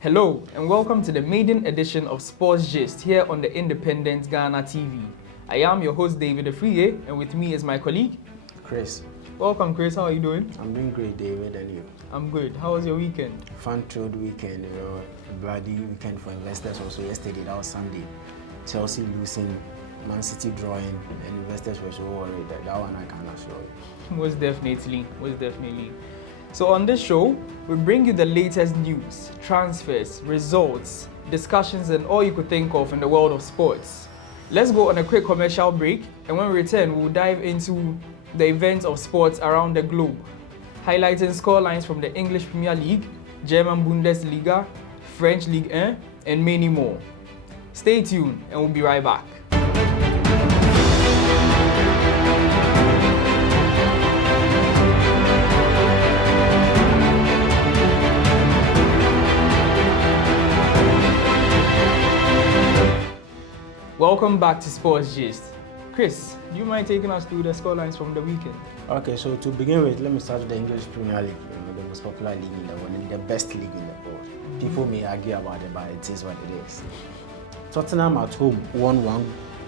Hello and welcome to the maiden edition of Sports Gist here on the Independent Ghana TV. I am your host David Afriye and with me is my colleague Chris. Welcome Chris, how are you doing? I'm doing great, David, and you? I'm good. How was your weekend? Fun-filled weekend, a bloody weekend for investors also yesterday, that was Sunday. Chelsea losing, Man City drawing, and investors were so worried that one I can assure you. Most definitely. So on this show, we bring you the latest news, transfers, results, discussions and all you could think of in the world of sports. Let's go on a quick commercial break and when we return, we'll dive into the events of sports around the globe, highlighting scorelines from the English Premier League, German Bundesliga, French Ligue 1 and many more. Stay tuned and we'll be right back. Welcome back to Sports Gist. Chris, do you mind taking us through the scorelines from the weekend? Okay, so to begin with, let me start with the English Premier League, the most popular league in the world, and the best league in the world. People may argue about it, but it is what it is. Tottenham at home won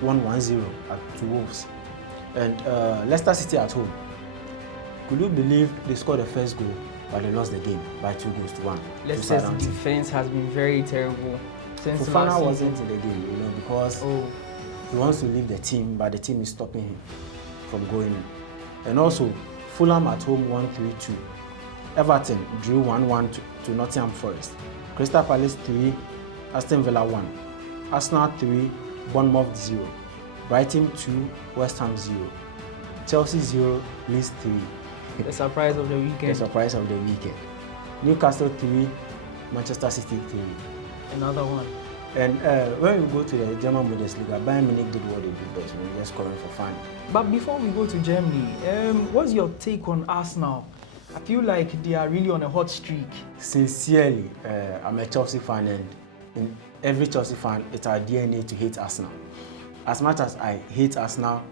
1-0 at Wolves, and Leicester City at home. Could you believe they scored the first goal, but they lost the game by 2-1? Leicester's defense has been very terrible. Fofana wasn't in the game, because he wants to leave the team, but the team is stopping him from going in. And also, Fulham at home won 3-2. Everton drew 1-1 to Nottingham Forest. Crystal Palace 3, Aston Villa 1. Arsenal 3, Bournemouth 0. Brighton 2, West Ham 0. Chelsea 0, Leeds 3. The surprise of the weekend. The surprise of the weekend. Newcastle 3, Manchester City 3. Another one. And when we go to the German Bundesliga, Bayern Munich did what they do best, just scoring for fun. But before we go to Germany, what's your take on Arsenal? I feel like they are really on a hot streak. Sincerely, I'm a Chelsea fan, and in every Chelsea fan, it's our DNA to hate Arsenal. As much as I hate Arsenal,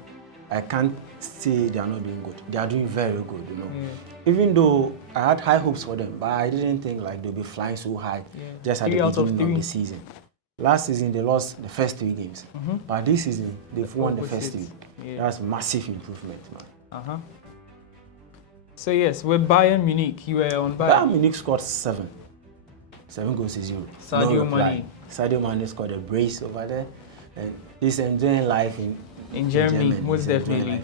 I can't say they are not doing good. They are doing very good, Yeah. Even though I had high hopes for them, but I didn't think like they'll be flying so high just at the beginning of the season. Last season, they lost the first 3 games. But this season, they've won the first 3. Yeah. That's massive improvement, man. So yes, with Bayern Munich, you were on Bayern. Bayern Munich scored 7 goals to 0. Sadio Mane scored a brace over there, and he's enjoying life in Germany. Most definitely.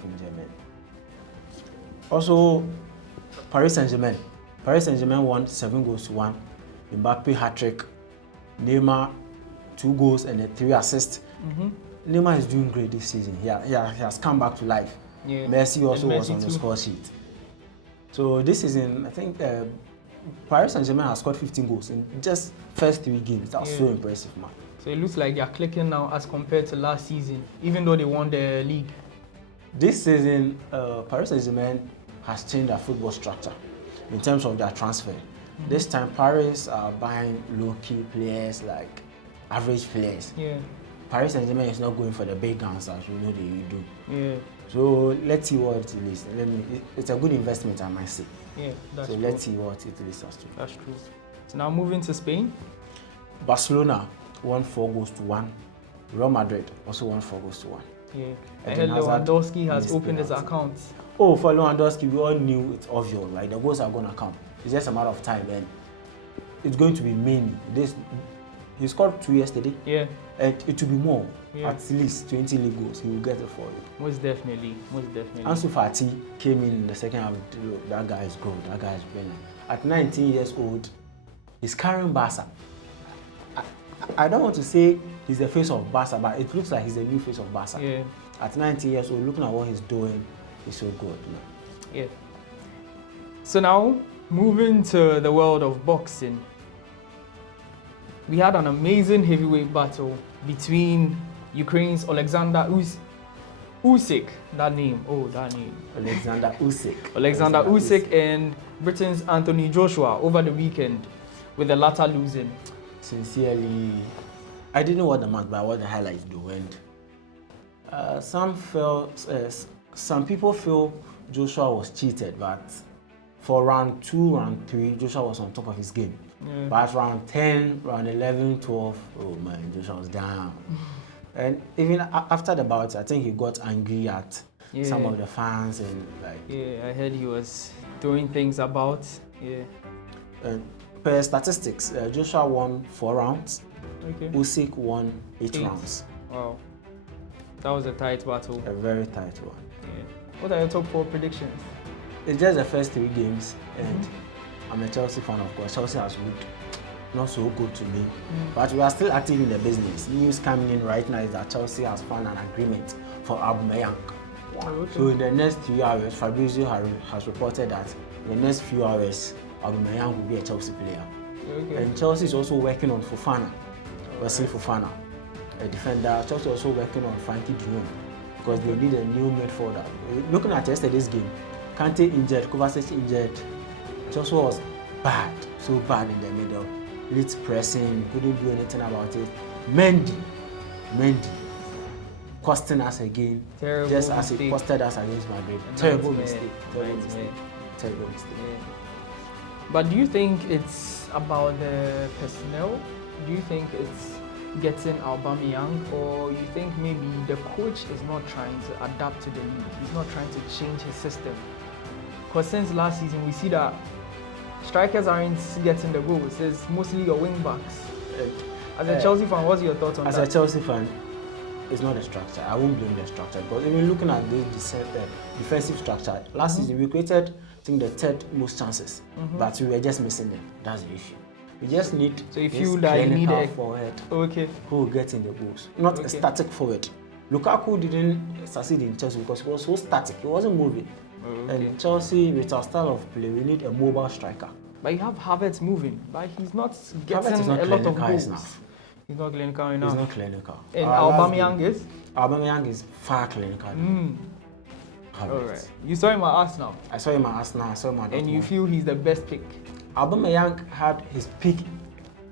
Also, Paris Saint-Germain. Paris Saint-Germain won 7-1. Mbappe hat-trick. Neymar 2 goals and 3 assists. Neymar is doing great this season. He has come back to life. Yeah. Messi also was on the score sheet. So this season, I think Paris Saint-Germain has scored 15 goals in just first 3 games. That's so impressive, man. So it looks like they are clicking now as compared to last season, even though they won the league. This season, Paris Saint-Germain has changed their football structure in terms of their transfer. This time, Paris are buying low-key players, like average players. Yeah. Paris Saint-Germain is not going for the big guns as you know they do. Yeah. So let's see what it is. It's a good investment, I might say. Yeah, that's true. Let's see what it leads us to. That's true. So now moving to Spain. Barcelona won 4-1. Real Madrid also won 4-1. Yeah. I heard Lewandowski has opened his account. Oh, for Lewandowski, we all knew it's obvious. Like the goals are going to come. It's just a matter of time, and it's going to be many. He scored 2 yesterday. Yeah. And it will be more. Yeah. At least 20 league goals. He will get it for you. Most definitely. Ansu Fati came in the second half. That guy is good. That guy is brilliant. At 19 years old, he's carrying Barca. I don't want to say he's the face of Barca, but it looks like he's the new face of Barca. Yeah. At 19 years old, looking at what he's doing, he's so good. Yeah. So now, moving to the world of boxing. We had an amazing heavyweight battle between Ukraine's Alexander Usyk. That name. Alexander Usyk and Britain's Anthony Joshua over the weekend, with the latter losing. Sincerely, I didn't watch the match, but I watched the highlights though. And some people feel Joshua was cheated, but for round 2, round 3, Joshua was on top of his game. Yeah. But round 10, round 11, 12, oh man, Joshua was down. And even after the bout, I think he got angry at some of the fans and like. Yeah, I heard he was throwing things about. Yeah. And per statistics, Joshua won 4 rounds. Okay. Usyk won 8 rounds. Wow. That was a tight battle. A very tight one. Yeah. What are your top 4 predictions? It's just the first 3 games, and I'm a Chelsea fan, of course. Chelsea has looked not so good to me, but we are still active in the business. News coming in right now is that Chelsea has found an agreement for Aubameyang. Okay. So in the next 3 hours, Fabrizio has reported that in the next few hours, Aubameyang will be a Chelsea player. Okay. And Chelsea is also working on Fofana, Wesley Fofana, a defender. Chelsea also working on Frankie de Jong because they need a new midfielder. Looking at yesterday's game, Kante injured, Kovacic injured. Chelsea was bad, so bad in the middle. Leeds pressing, couldn't do anything about it. Mendy costing us again, terrible just as mistake. it costed us against Madrid. Terrible mistake. Terrible mistake. Yeah. But do you think it's about the personnel? Do you think it's getting Aubameyang, or you think maybe the coach is not trying to adapt to the league? He's not trying to change his system? Because since last season, we see that strikers aren't getting the goals. It's mostly your wing backs. As a Chelsea fan, what's your thoughts on that? As a Chelsea fan, it's not the structure. I won't blame the structure because even looking at the defensive structure, last season we created, I think, the 3rd most chances, but we were just missing them. That's the issue. We just need a forward who will get in the goals, not a static forward. Lukaku didn't succeed in Chelsea because he was so static. He wasn't moving. And Chelsea, with our style of play, we need a mobile striker. But you have Havertz moving, but he's not getting a lot of goals. He's not clinical enough. He's not clinical. And Aubameyang is? Aubameyang is far clinical. All right. You saw him at Arsenal. I saw him at Arsenal. I saw him at Dortmund. And you feel he's the best pick? Aubameyang had his peak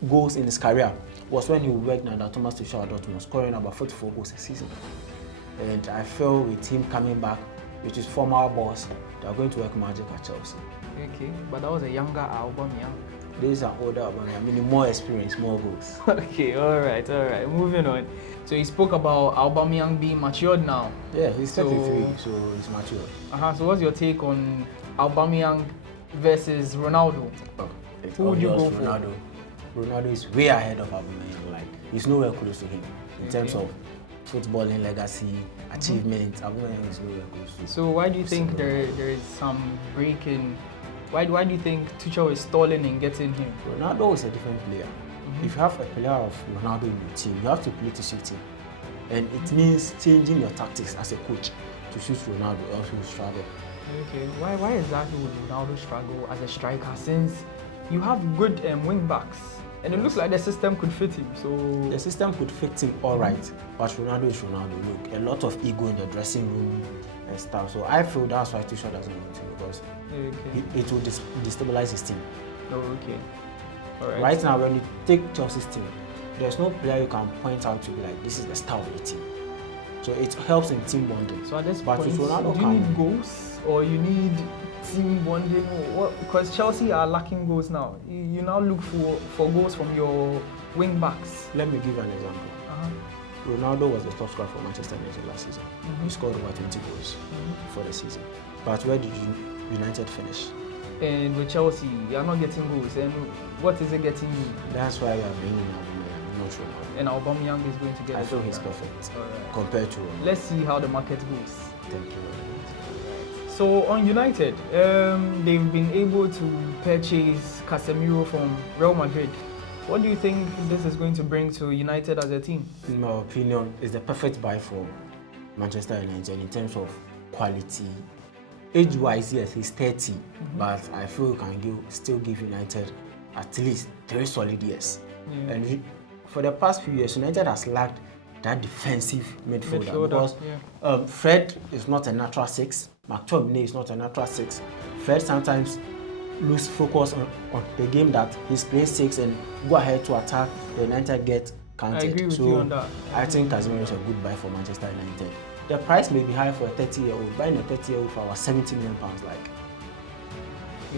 goals in his career was when he worked under Thomas Tuchel at Dortmund, scoring about 44 goals a season. And I feel with him coming back, with his former boss, they are going to work magic at Chelsea. Okay, but that was a younger Aubameyang. This is an older Aubameyang, meaning more experience, more goals. Okay, all right. Moving on. So he spoke about Aubameyang being matured now. Yeah, he's 33, so he's matured. So what's your take on Aubameyang versus Ronaldo? Who would you go for? Ronaldo is way ahead of Aubameyang. Like, he's nowhere close to him in terms of footballing legacy, achievement. Aubameyang is nowhere close to him. So why do you think there is some break in? Why do you think Tuchel is stalling in getting him? Ronaldo is a different player. If you have a player of Ronaldo in your team, you have to play to suit him. And it means changing your tactics as a coach to suit Ronaldo, or else he will struggle. Okay, why exactly would Ronaldo struggle as a striker, since you have good wing backs? And it looks like the system could fit him. So the system could fit him all right, but Ronaldo is Ronaldo. Look, a lot of ego in the dressing room and stuff. So I feel that's why Tuchel doesn't want him, because it will destabilize his team. Oh, okay. All right. Right now, when you take Chelsea's team, there's no player you can point out to be like, this is the style of the team. So it helps in team bonding. So at this but point, Ronaldo do you need goals or you need team bonding? What? Because Chelsea are lacking goals now. You now look for goals from your wing backs. Let me give you an example. Ronaldo was the top scorer for Manchester United last season. He scored over 20 goals for the season. But where did United finish? And with Chelsea, you are not getting goals. And what is it getting you? That's why we are bringing Aubameyang, not Ronaldo. And Aubameyang is going to get. I feel he's perfect compared to Ronaldo. Let's see how the market goes. Thank you very much. So on United, they've been able to purchase Casemiro from Real Madrid. What do you think this is going to bring to United as a team? In my opinion, it's the perfect buy for Manchester United in terms of quality. Age-wise, yes, he's 30, but I feel you can still give United at least 3 solid years. Yeah. And for the past few years, United has lacked that defensive midfielder because Fred is not a natural 6, McTominay is not a natural 6. Fred sometimes lose focus on the game that he's playing 6 and go ahead to attack, the United get counted. I agree with you on that. I think Casemiro is a good buy for Manchester United. The price may be high for a 30-year-old. Buying a 30-year-old for about £70 million, like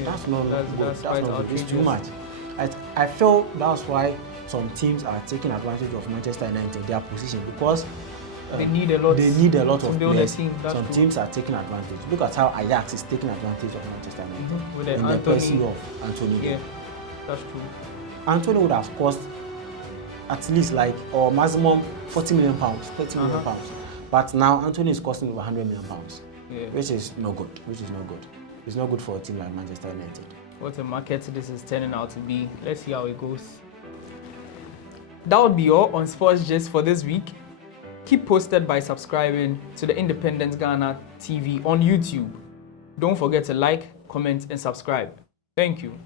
that's not good. It's too much. I feel that's why some teams are taking advantage of Manchester United, their position, because they need a lot. They need a lot of players. Team, some teams are taking advantage. Look at how Ajax is taking advantage of Manchester United with in the person of Antonio. Yeah, that's true. Antonio would have cost at least like or maximum 40 million pounds, 30 million pounds. But now Antonio is costing over 100 million pounds, which is no good. It's not good for a team like Manchester United. What a market this is turning out to be. Let's see how it goes. That would be all on Sports Gist for this week. Keep posted by subscribing to the Independent Ghana TV on YouTube. Don't forget to like, comment, and subscribe. Thank you.